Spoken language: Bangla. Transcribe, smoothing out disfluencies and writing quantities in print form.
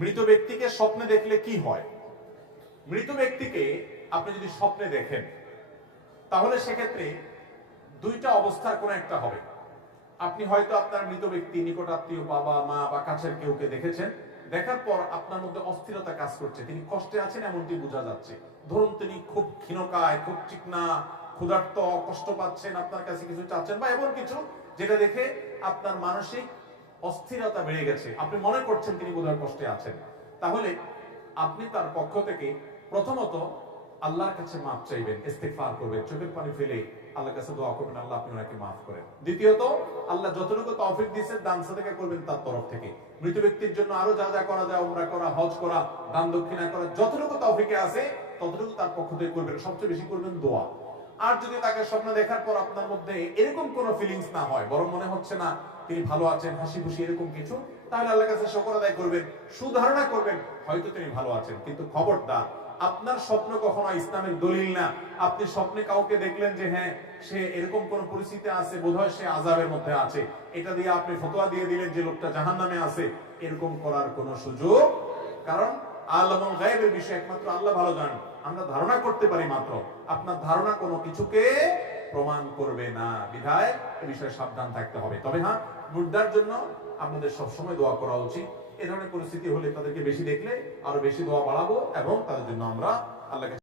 মৃত ব্যক্তিকে স্বপ্নে দেখলে কি হয়? মৃত ব্যক্তিকে আপনি যদি স্বপ্নে দেখেন তাহলে সেক্ষেত্রে দুইটা অবস্থার কোন একটা হবে। আপনি হয়তো আপনার মৃত ব্যক্তি, নিকট আত্মীয়, বাবা মা বা কাছের কেউকে দেখেছেন, দেখার পর আপনার মধ্যে অস্থিরতা কাজ করছে, তিনি কষ্টে আছেন এমনটি বোঝা যাচ্ছে। ধরুন তিনি খুব ক্ষীণকায়, খুব চিকনা, ক্ষুধার্ত, কষ্ট পাচ্ছেন, আপনার কাছে কিছু চাচ্ছেন বা এমন কিছু যেটা দেখে আপনার মানসিক অস্থিরতা বেড়ে গেছে, আপনি মনে করছেন তিনি বোধহয় কষ্টে আছেন। তাহলে আপনি তার পক্ষ থেকে প্রথমত আল্লাহর কাছে মাফ চাইবেন, ইস্তিগফার করবেন, চোখের পানি ফেলে আল্লাহর কাছে দোয়া করবেন, আল্লাহ আপনি ওনাকে মাফ করেন। দ্বিতীয়ত, আল্লাহ যতটুকু তৌফিক দিয়েছেন দান সাদাকা করবেন তার তরফ থেকে। মৃত ব্যক্তির জন্য আরো যা যা করা যায়, উমরা করা, হজ করা, দান দক্ষিণা করা, যতটুকু তৌফিকে আছে ততটুকু তার পক্ষ থেকে করবেন। সবচেয়ে বেশি করবেন দোয়া। আর যদি তাকে স্বপ্ন দেখার পর আপনার মধ্যে এরকম কোনো ফিলিংস না হয়, বরং মনে হচ্ছে না তিনি ভালো আছেন, হাসি খুশি এরকম কিছু, তাহলে আল্লাহর কাছে শুকর আদায় করবেন, সুধারণা করবেন হয়তো তিনি ভালো আছেন। কিন্তু খবরদার, আপনার স্বপ্ন কখনো ইসলামের দলিল না। আপনি স্বপ্নে কাউকে দেখলেন যে হ্যাঁ সে এরকম কোন পরিস্থিতি আছে, বোধহয় সে আযাবের মধ্যে আছে, এটা দিয়ে আপনি ফতোয়া দিয়ে দিলেন যে লোকটা জাহান্নামে আছে, এরকম করার কোনো সুযোগ। কারণ আলামুল গায়বের বিষয় একমাত্র আল্লাহ ভালো জানেন, আমরা ধারণা করতে পারি মাত্র। আপনার ধারণা কোনো কিছুকে প্রমাণ করবে না, বিধায় এই বিষয়ে সাবধান থাকতে হবে। তবে হ্যাঁ, মুর্দার জন্য আপনাদের সবসময় দোয়া করা উচিত। এ ধরনের পরিস্থিতি হলে তাদেরকে বেশি দেখলে আরো বেশি দোয়া বাড়াবো এবং তাদের জন্য আমরা আল্লাহকে